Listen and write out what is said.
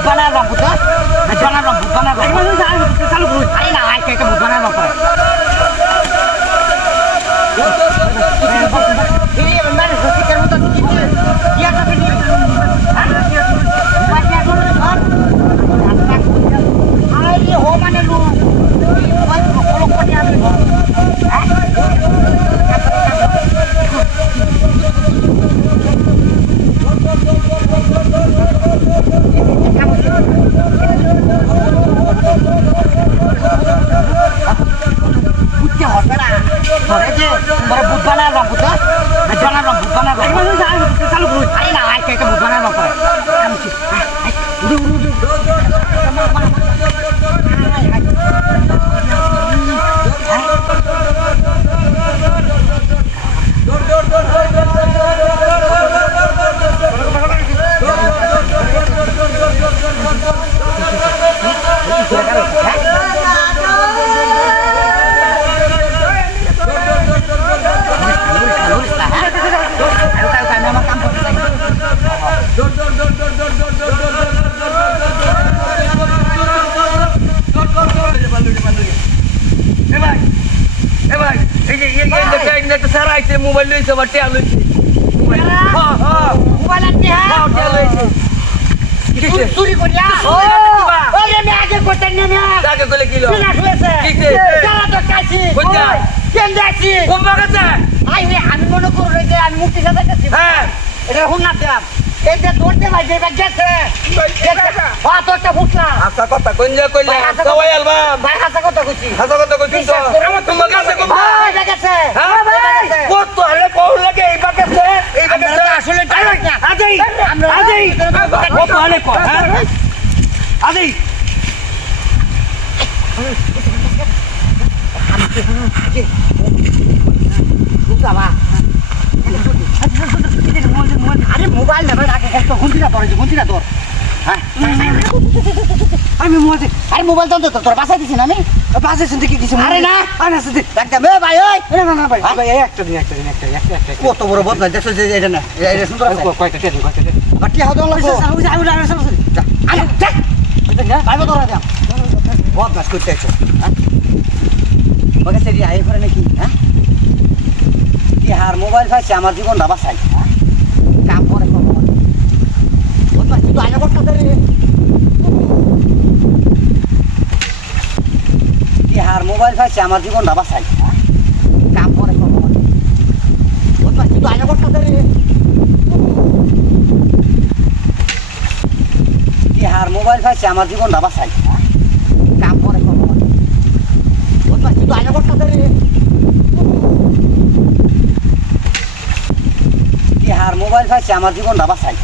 bukan apa bukan? Bukan apa bukan apa? Ini saya selalu buat. Ini lah kayak bukan apa. Ini benar sih kan untuk kita. Dia tapi ini. Baca dulu kan. Ini homanya lu. Buat kalau kau dia ambil. Berebut mana rambut kan? Jangan rambut mana rambut? Ini saya selalu berebut. Ini lah kayak berebut mana rambut? Kamu sih. Udah. Sarai se mobile lu sama tiang lu. Mobile ni ha. Suri ko dia. Oh ye me aage ko tanne me. Jaga ko le kilo. Bila suese. Jala to kasi. Kunja. Kendasi. Kumba kata. Ai we ami mono koro re ami mukti sada kasi. Ha. Eta hunna dia. Eta dorte vai deba gese. Ha to ta futla. Asa kota kunja ko le. Sawai alba. Bai hasa ko to kuchi. Hasa kota ko tunto. Ama tumma kase ko. Ha gese. Ha bhai. Kotto hale ko lage ei bagese. Ei bagese আসলে tight না আজই কত হলে কো হ্যাঁ আজই বুঝাবা আরে mobile না রাখে একটা গুনতি না তোর হ্যাঁ আমি মোবাইল আরে মোবাইল তো তোর বাসায় দিছি না আমি বাসায় শুনতে কি কিছু আরে না আরে শুনতে একদম এ ভাই ওই না ভাই ভাই একটা দিন কত বড় বদলা দেখছো যে এটা না এটা সুন্দর আছে কয়টা বাকি হাও দল লাগো আরে দেখ এটা না ভাই বদলা দাও বদলা করতে আছো হ্যাঁ বাকি সেরি আই করে নাকি হ্যাঁ কি হার মোবাইল ফাইছে আমার জীবনটা বাঁচাই কাম করে বদলা তুই তো আইনা করতে রে আর মোবাইল ফাইছে আমার জীবনটা বাঁচাই কাম করে বদমাস তুই তো আইনা করতে রে আর মোবাইল ফাইছে আমার জীবনটা বাঁচাই কাম করে বদমাস তুই তো আইনা করতে রে আর মোবাইল ফাইছে আমার জীবনটা বাঁচাই